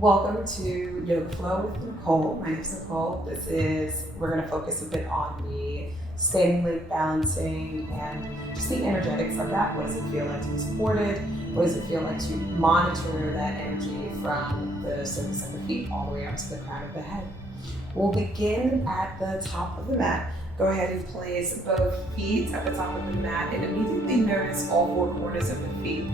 Welcome to Yoga Flow with Nicole. My name is Nicole. We're going to focus a bit on the standing leg balancing and just the energetics of that. What does it feel like to be supported? What does it feel like to monitor that energy from the surface of the feet all the way up to the crown of the head? We'll begin at the top of the mat. Go ahead and place both feet at the top of the mat and immediately notice all four corners of the feet,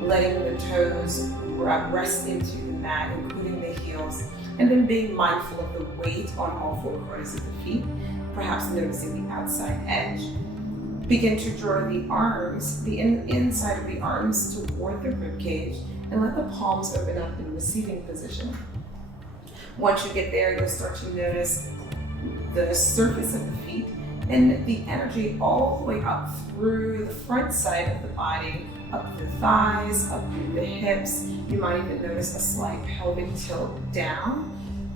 letting the toes rest into the mat, including the heels, and then being mindful of the weight on all four corners of the feet, perhaps noticing the outside edge. Begin to draw the arms, the inside of the arms toward the rib cage, and let the palms open up in receiving position. Once you get there, you'll start to notice the surface of the feet and the energy all the way up through the front side of the body, up the thighs, up through the hips. You might even notice a slight pelvic tilt down,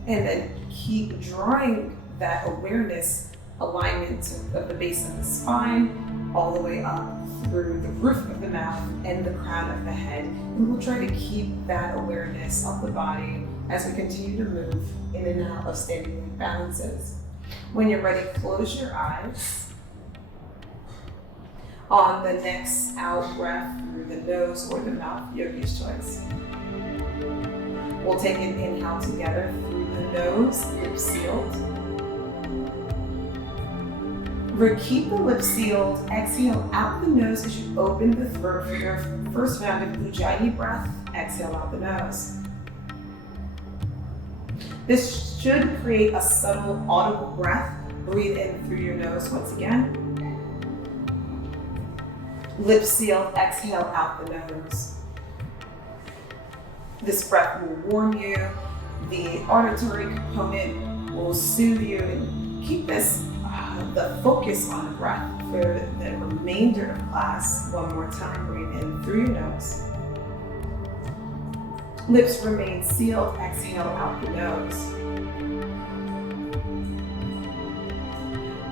and then keep drawing that awareness alignment of the base of the spine all the way up through the roof of the mouth and the crown of the head. And we'll try to keep that awareness of the body as we continue to move in and out of standing leg balances. When you're ready, close your eyes. On the next out breath through the nose or the mouth, yogi's choice. We'll take an inhale together through the nose, lips sealed. Keep the lips sealed. Exhale out the nose as you open the throat for your first round of Ujjayi breath. Exhale out the nose. This should create a subtle, audible breath. Breathe in through your nose once again. Lips sealed, exhale out the nose. This breath will warm you. The auditory component will soothe you, and keep this, the focus on the breath for the remainder of class. One more time, breathe in through your nose. Lips remain sealed, exhale out the nose.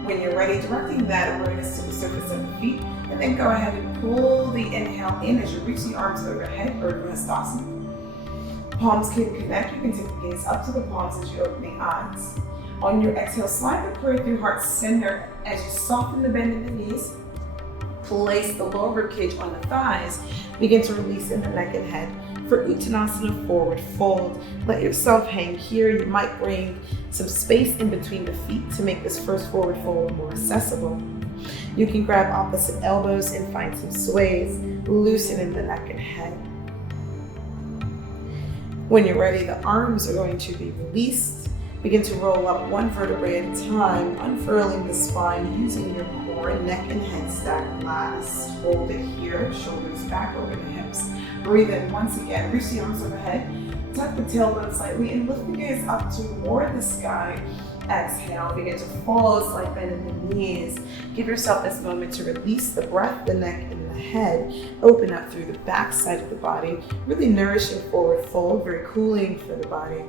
When you're ready, directing that awareness to the surface of the feet, and then go ahead and pull the inhale in as you reach the arms overhead, Urdhva Hastasana. Palms can connect. You can take the gaze up to the palms as you open the eyes. On your exhale, slide the prayer through heart center as you soften the bend in the knees. Place the lower rib cage on the thighs. Begin to release in the neck and head. For Uttanasana, forward fold. Let yourself hang here. You might bring some space in between the feet to make this first forward fold more accessible. You can grab opposite elbows and find some sways. Loosen in the neck and head. When you're ready, the arms are going to be released. Begin to roll up one vertebrae at a time, unfurling the spine using your core, neck and head stack last. Hold it here, shoulders back over the hips. Breathe in once again, reach the arms overhead, tuck the tailbone slightly, and lift the gaze up toward the sky. Exhale, begin to follow a slight bend in the knees. Give yourself this moment to release the breath, the neck, and the head. Open up through the back side of the body, really nourishing forward fold, very cooling for the body.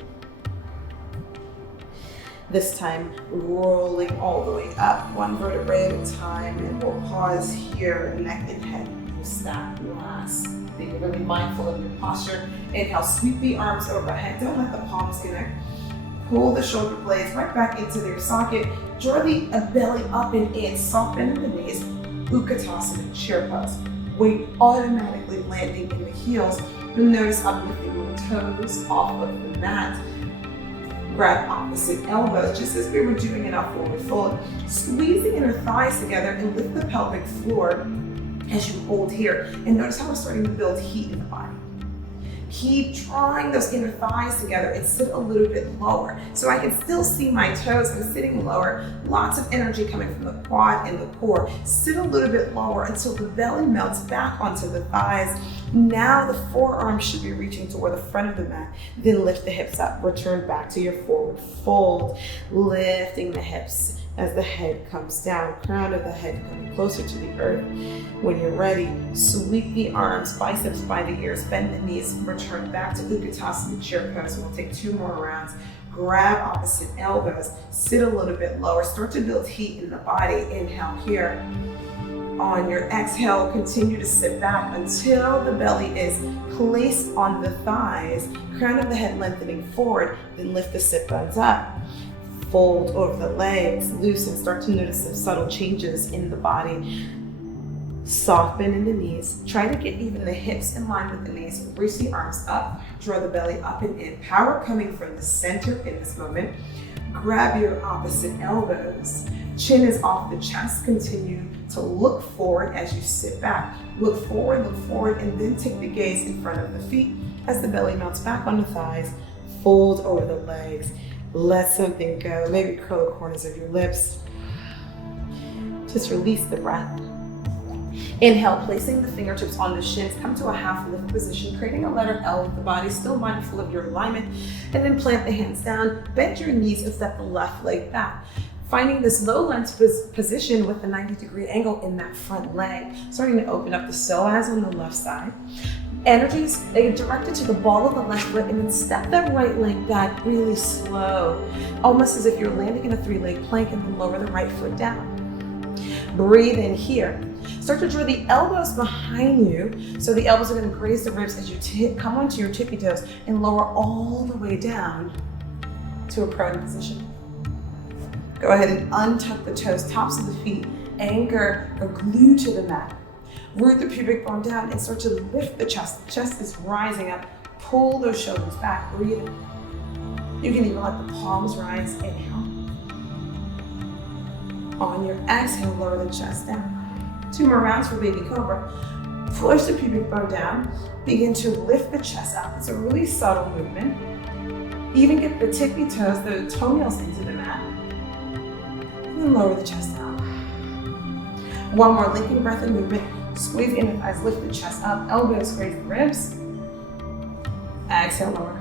This time, rolling all the way up, one vertebrae at a time, and we'll pause here, neck and head will stack last. Being really mindful of your posture. Inhale, sweep the arms overhead, don't let the palms connect. Pull the shoulder blades right back into their socket. Draw the belly up and in, soft bend in the knees, Utkatasana, chair pose. Weight automatically landing in the heels. You'll notice uplifting the toes off of the mat. Grab opposite elbows, just as we were doing in our forward fold. Squeezing inner thighs together and lift the pelvic floor as you hold here. And notice how we're starting to build heat in the body. Keep drawing those inner thighs together and sit a little bit lower. So I can still see my toes. I'm sitting lower. Lots of energy coming from the quad and the core. Sit a little bit lower until the belly melts back onto the thighs. Now the forearms should be reaching toward the front of the mat. Then lift the hips up. Return back to your forward fold. Lifting the hips as the head comes down, crown of the head coming closer to the earth. When you're ready, sweep the arms, biceps by the ears, bend the knees, return back to Utkatasana, chair pose. We'll take 2 more rounds. Grab opposite elbows, sit a little bit lower, start to build heat in the body. Inhale here. On your exhale, continue to sit back until the belly is place on the thighs, crown of the head lengthening forward, then lift the sit bones up. Fold over the legs, loosen, start to notice some subtle changes in the body. Soft bend in the knees. Try to get even the hips in line with the knees. Reach the arms up, draw the belly up and in. Power coming from the center in this moment. Grab your opposite elbows. Chin is off the chest. Continue to look forward as you sit back. Look forward, and then take the gaze in front of the feet as the belly melts back on the thighs. Fold over the legs. Let something go. Maybe curl the corners of your lips. Just release the breath. Inhale, placing the fingertips on the shins, come to a half lift position, creating a letter L with the body, still mindful of your alignment, and then plant the hands down, bend your knees and step the left leg back. Finding this low lunge position with a 90-degree angle in that front leg, starting to open up the psoas on the left side. Energy is directed to the ball of the left foot, and then step that right leg back really slow, almost as if you're landing in a 3-leg plank, and then lower the right foot down. Breathe in here. Start to draw the elbows behind you, so the elbows are going to graze the ribs as you come onto your tippy toes and lower all the way down to a prone position. Go ahead and untuck the toes, tops of the feet, anchor or glue to the mat. Root the pubic bone down and start to lift the chest. The chest is rising up. Pull those shoulders back. Breathe in. You can even let the palms rise. Inhale. On your exhale, lower the chest down. 2 more rounds for baby cobra. Push the pubic bone down. Begin to lift the chest up. It's a really subtle movement. Even get the tippy toes, the toenails into the mat. And then lower the chest down. One more linking breath and movement. Squeeze in the thighs, lift the chest up. Elbows graze the ribs. Exhale, lower.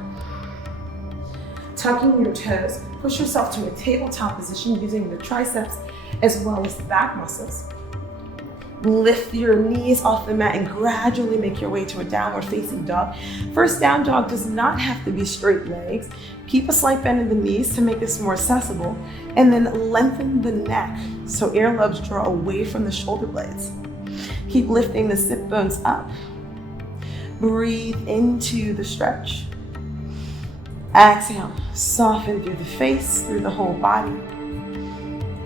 Tucking your toes. Push yourself to a tabletop position using the triceps as well as the back muscles. Lift your knees off the mat and gradually make your way to a downward facing dog. First down dog does not have to be straight legs. Keep a slight bend in the knees to make this more accessible, and then lengthen the neck so earlobes draw away from the shoulder blades. Keep lifting the sit bones up. Breathe into the stretch. Exhale, soften through the face, through the whole body.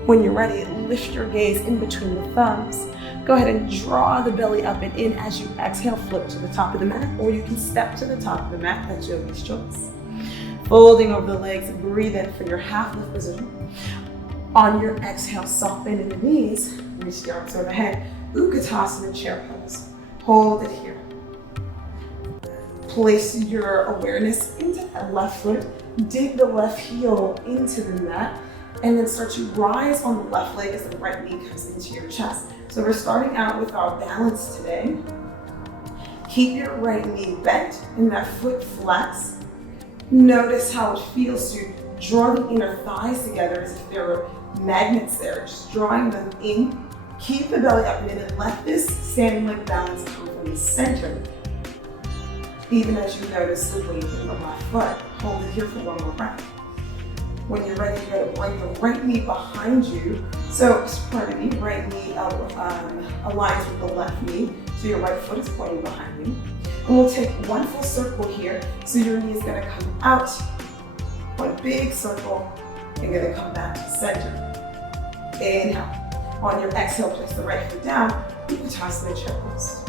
When you're ready, lift your gaze in between the thumbs. Go ahead and draw the belly up and in as you exhale, flip to the top of the mat, or you can step to the top of the mat, that's yogi's choice. Folding over the legs, breathe in for your half lift position. On your exhale, soft bend in the knees, reach the arms overhead, Utkatasana chair pose. Hold it here. Place your awareness into that left foot, dig the left heel into the mat, and then start to rise on the left leg as the right knee comes into your chest. So we're starting out with our balance today. Keep your right knee bent and that foot flexed. Notice how it feels to draw the inner thighs together as if there were magnets there, just drawing them in. Keep the belly up and in, and let this standing leg balance come from the center. Even as you notice the weight in the left foot. Hold it here for one more breath. When you're ready, you're going to bring the right knee behind you. So, pardon me, right knee aligns with the left knee. So your right foot is pointing behind you. And we'll take one full circle here. So your knee is going to come out. One big circle. You're going to come back to center. Inhale. On your exhale, place the right foot down. Utkatasana chair pose.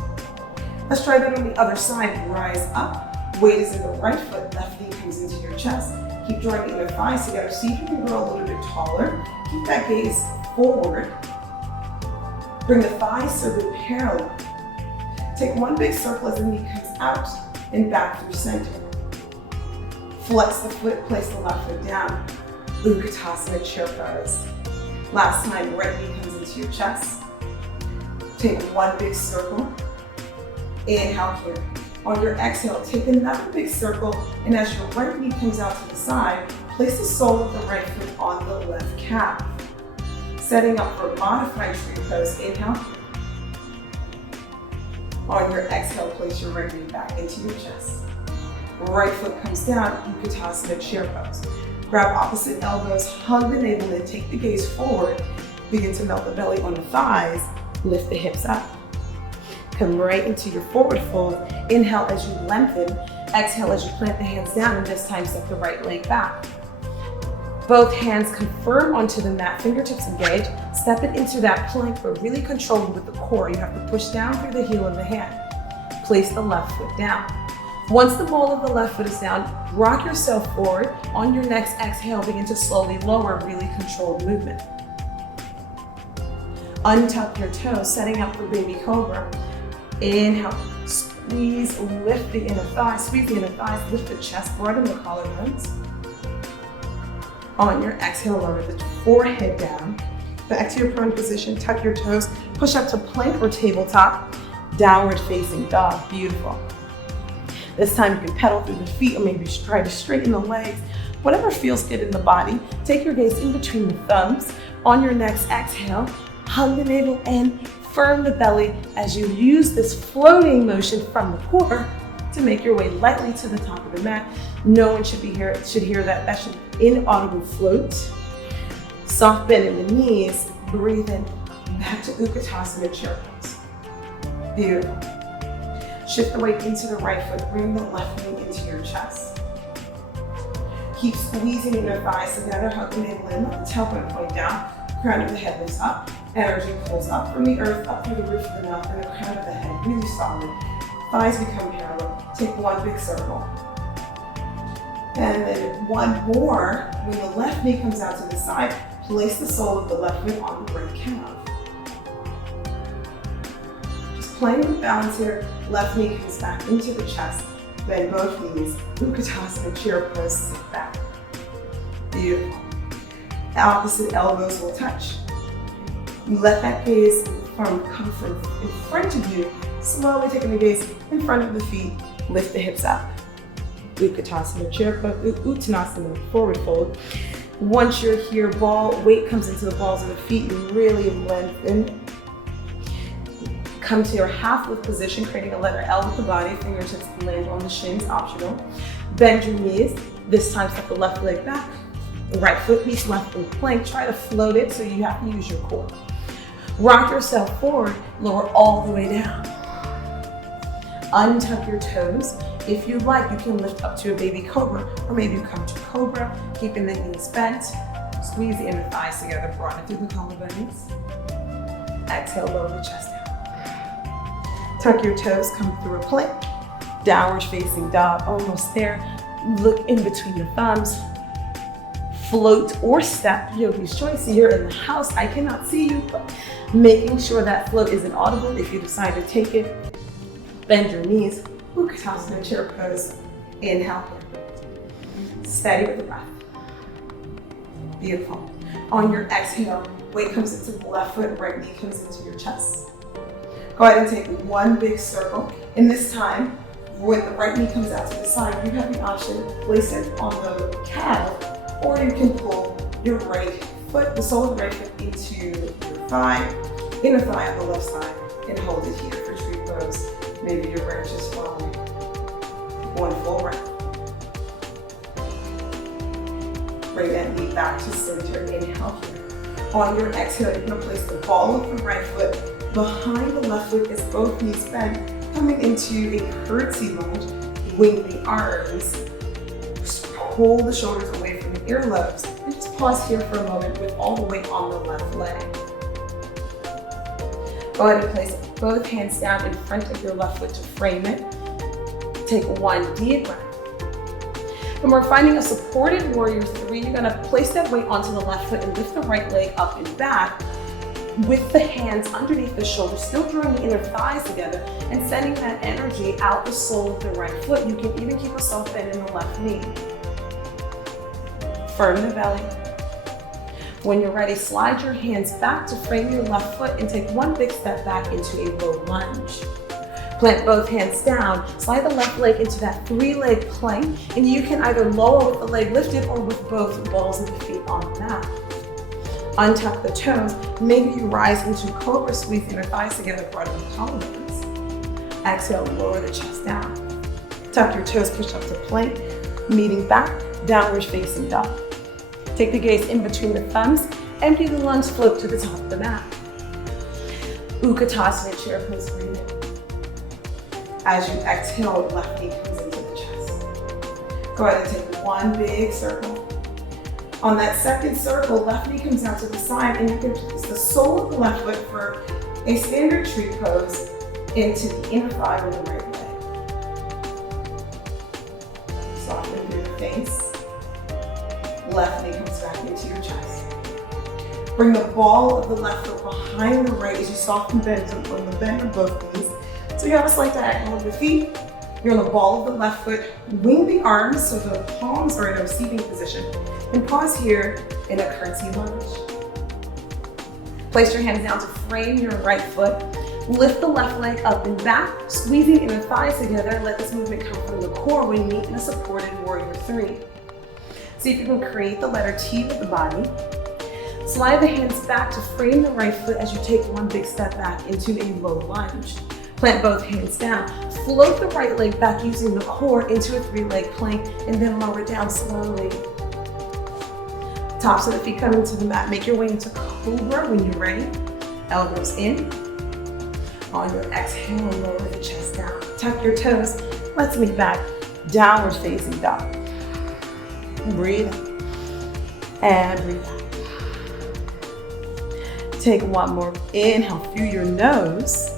Let's try that on the other side. Rise up. Weight is in the right foot. Left knee comes into your chest. Keep drawing the inner thighs together. See if you can grow a little bit taller. Keep that gaze forward. Bring the thighs so they're parallel. Take one big circle as the knee comes out and back through center. Flex the foot, place the left foot down. Utkatasana chair pose. Last time, right knee comes into your chest. Take one big circle. Inhale here. On your exhale, take another big circle, and as your right knee comes out to the side, place the sole of the right foot on the left calf. Setting up for modified tree pose. Inhale. On your exhale, place your right knee back into your chest. Right foot comes down, Utkatasana chair pose. Grab opposite elbows, hug the navel, and take the gaze forward. Begin to melt the belly on the thighs, lift the hips up. Come right into your forward fold. Inhale as you lengthen. Exhale as you plant the hands down, and this time step the right leg back. Both hands come firm onto the mat, fingertips engaged. Step it into that plank, but really controlled with the core. You have to push down through the heel of the hand. Place the left foot down. Once the ball of the left foot is down, rock yourself forward. On your next exhale, begin to slowly lower, really controlled movement. Untuck your toes, setting up for baby cobra. Inhale, squeeze, lift the inner thighs, squeeze the inner thighs, lift the chest, broaden the collarbones. On your exhale, lower the forehead down. Back to your prone position, tuck your toes, push up to plank or tabletop, downward facing dog, beautiful. This time you can pedal through the feet or maybe try to straighten the legs, whatever feels good in the body. Take your gaze in between the thumbs. On your next exhale, hug the navel and firm the belly as you use this floating motion from the core to make your way lightly to the top of the mat. No one should hear that. That should be inaudible float. Soft bend in the knees. Breathe in. Back to Utkatasana chair pose. Beautiful. Shift the weight into the right foot. Bring the left knee into your chest. Keep squeezing in your thighs together. Hug the navel in. Let the tailbone point down. Crown of the head lifts up. Energy pulls up from the earth, up through the roof of the mouth, and the crown of the head really solid. Thighs become parallel. Take one big circle. And then one more. When the left knee comes out to the side, place the sole of the left foot on the right calf. Just playing with balance here. Left knee comes back into the chest. Bend both knees. Utkatasana chair pose, sit back. Beautiful. Opposite elbows will touch. Let that gaze come from in front of you. Slowly taking the gaze in front of the feet. Lift the hips up. Utkatasana chair pose, Uttanasana forward fold. Once you're here, weight comes into the balls of the feet. You really lengthen. Come to your half lift position, creating a letter L with the body. Fingertips land on the shins, optional. Bend your knees. This time step the left leg back. The right foot meets left foot plank. Try to float it so you have to use your core. Rock yourself forward, lower all the way down. Untuck your toes. If you'd like, you can lift up to a baby cobra, or maybe you come to cobra, keeping the knees bent. Squeeze the inner thighs together, broaden through the collarbones. Exhale, lower the chest down. Tuck your toes, come through a plank. Downward facing dog, almost there. Look in between the thumbs. Float or step, yogi's choice. You're in the house, I cannot see you, but making sure that float isn't audible. If you decide to take it, bend your knees. Utkatasana chair pose. Inhale. Steady with the breath. Beautiful. On your exhale, weight comes into the left foot, right knee comes into your chest. Go ahead and take one big circle. And this time, when the right knee comes out to the side, you have the option to place it on the calf, or you can pull your right foot, the sole of the right foot, into your thigh, inner thigh on the left side, and hold it here for tree pose. Maybe your branches flowing. One full breath. Bring that knee back to center. Inhale here. On your exhale, you're going to place the ball of the right foot behind the left foot as both knees bend, coming into a curtsy lunge. Wing the arms. Pull the shoulders away from the earlobes. And just pause here for a moment with all the weight on the left leg. Go ahead and place both hands down in front of your left foot to frame it. Take one deep breath. And we're finding a supported warrior three. You're gonna place that weight onto the left foot and lift the right leg up and back with the hands underneath the shoulders, still drawing the inner thighs together and sending that energy out the sole of the right foot. You can even keep a soft bend in the left knee. Firm the belly. When you're ready, slide your hands back to frame your left foot and take one big step back into a low lunge. Plant both hands down, slide the left leg into that three-leg plank, and you can either lower with the leg lifted or with both balls of the feet on the mat. Untuck the toes. Maybe you rise into cobra, squeeze inner thighs together, broaden the collarbones. Exhale, lower the chest down. Tuck your toes, push up to plank, meeting back, downward facing dog. Take the gaze in between the thumbs, empty the lungs, float to the top of the mat. Utkatasana chair pose, breathe in. As you exhale, left knee comes into the chest. Go ahead and take one big circle. On that second circle, left knee comes out to the side, and you can place the sole of the left foot for a standard tree pose into the inner thigh with the right leg. Soften through the face. Left knee comes back into your chest. Bring the ball of the left foot behind the right as you soften bend on the bend of both knees. So you have a slight diagonal of the feet. You're on the ball of the left foot. Wing the arms so the palms are in a receiving position. And pause here in a curtsy lunge. Place your hands down to frame your right foot. Lift the left leg up and back, squeezing inner thighs together. Let this movement come from the core when you meet in a supported warrior three. See if you can create the letter T with the body. Slide the hands back to frame the right foot as you take one big step back into a low lunge. Plant both hands down. Float the right leg back using the core into a three-leg plank and then lower it down slowly. Tops of the feet come into the mat. Make your way into cobra when you're ready. Elbows in. On your exhale, lower the chest down. Tuck your toes. Let's meet back. Downward facing dog. Breathe in. And breathe out. Take one more inhale through your nose.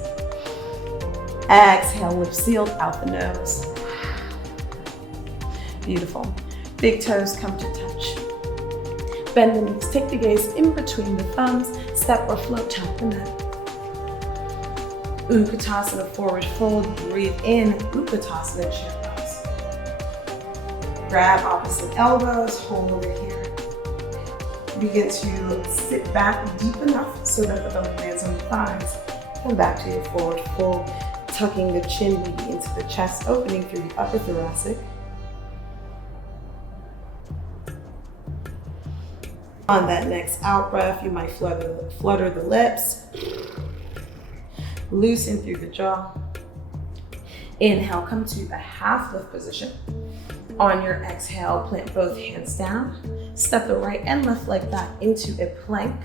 Exhale, lips sealed out the nose. Beautiful. Big toes come to touch. Bend the knees, take the gaze in between the thumbs, step or float, tap the mat. Utkatasana, forward fold, breathe in, Utkatasana, chair pose. Grab opposite elbows, hold it here. Begin to sit back deep enough so that the belly lands on the thighs. Come back to your forward fold, tucking the chin into the chest, opening through the upper thoracic. On that next out breath, you might flutter the lips. Loosen through the jaw. Inhale, come to a half lift position. On your exhale, plant both hands down. Step the right and left leg back into a plank.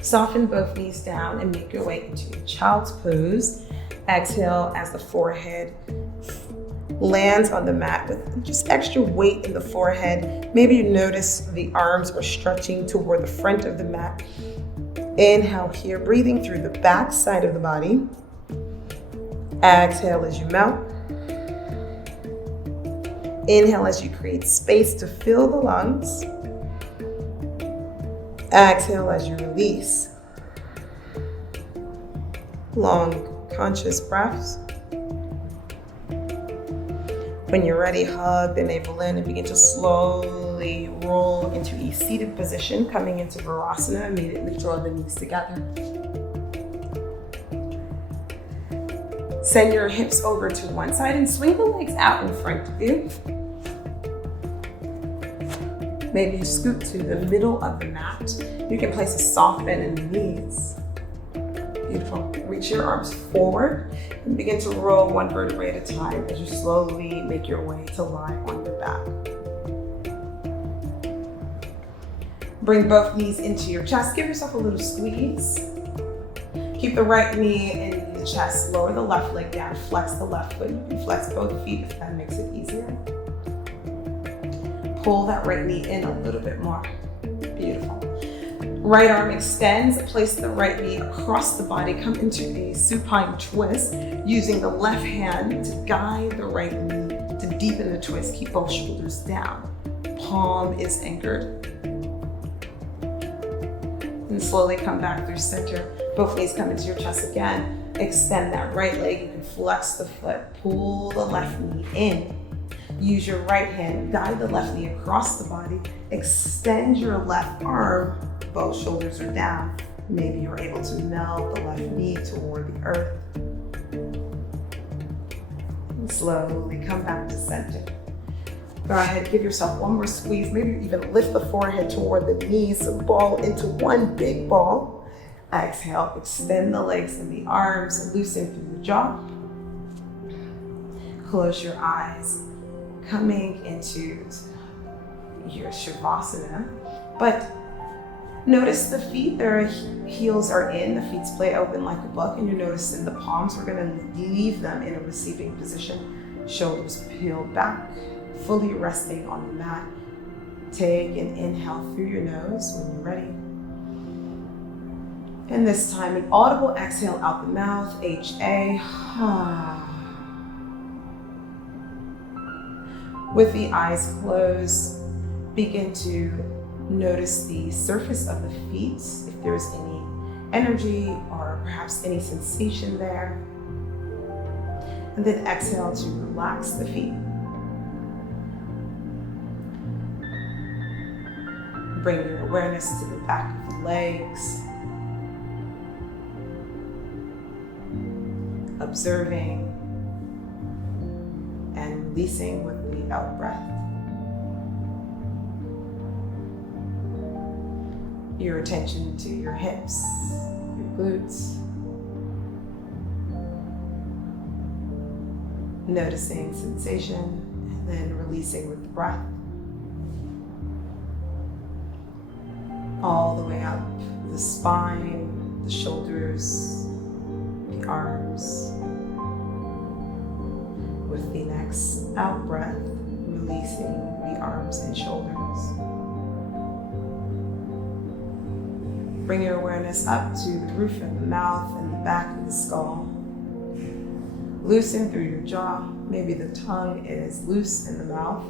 Soften both knees down and make your way into a child's pose. Exhale as the forehead lands on the mat with just extra weight in the forehead. Maybe you notice the arms are stretching toward the front of the mat. Inhale here, breathing through the back side of the body. Exhale as you melt. Inhale as you create space to fill the lungs. Exhale as you release. Long, conscious breaths. When you're ready, hug the navel in and begin to slowly roll into a seated position, coming into Virasana. Immediately draw the knees together. Send your hips over to one side and swing the legs out in front of you. Maybe you scoot to the middle of the mat. You can place a soft bend in the knees. Beautiful. Reach your arms forward and begin to roll one vertebrae at a time as you slowly make your way to lie on your back. Bring both knees into your chest. Give yourself a little squeeze. Keep the right knee in the chest. Lower the left leg down. Flex the left foot. You can flex both feet if that makes it easier. Pull that right knee in a little bit more. Beautiful. Right arm extends, place the right knee across the body, come into a supine twist, using the left hand to guide the right knee to deepen the twist. Keep both shoulders down. Palm is anchored. And slowly come back through center. Both knees come into your chest again. Extend that right leg. You can flex the foot. Pull the left knee in. Use your right hand, guide the left knee across the body. Extend your left arm. Both shoulders are down. Maybe you're able to melt the left knee toward the earth. And slowly come back to center. Go ahead, give yourself one more squeeze. Maybe even lift the forehead toward the knees, so ball into one big ball. Exhale, extend the legs and the arms, and loosen through the jaw. Close your eyes, coming into your Shavasana. But Notice the feet, their heels are in, the feet splay open like a book, and you're noticing the palms. We're gonna leave them in a receiving position, shoulders peeled back, fully resting on the mat. Take an inhale through your nose when you're ready. And this time, an audible exhale out the mouth, H-A. With the eyes closed, begin to notice the surface of the feet, if there's any energy or perhaps any sensation there. And then exhale to relax the feet. Bring your awareness to the back of the legs. Observing and releasing with the out breath. Your attention to your hips, your glutes. Noticing sensation and then releasing with the breath. All the way up the spine, the shoulders, the arms. With the next out breath, releasing the arms and shoulders. Bring your awareness up to the roof of the mouth and the back of the skull. Loosen through your jaw. Maybe the tongue is loose in the mouth.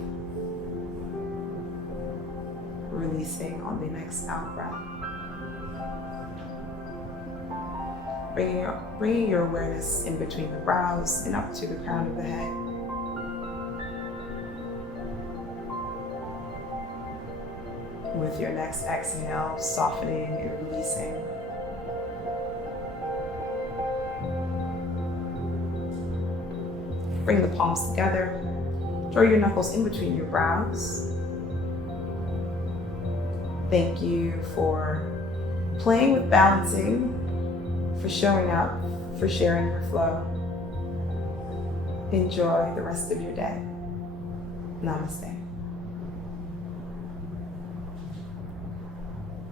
Releasing on the next out breath. Bringing your awareness in between the brows and up to the crown of the head. With your next exhale, softening and releasing. Bring the palms together. Draw your knuckles in between your brows. Thank you for playing with balancing, for showing up, for sharing your flow. Enjoy the rest of your day. Namaste.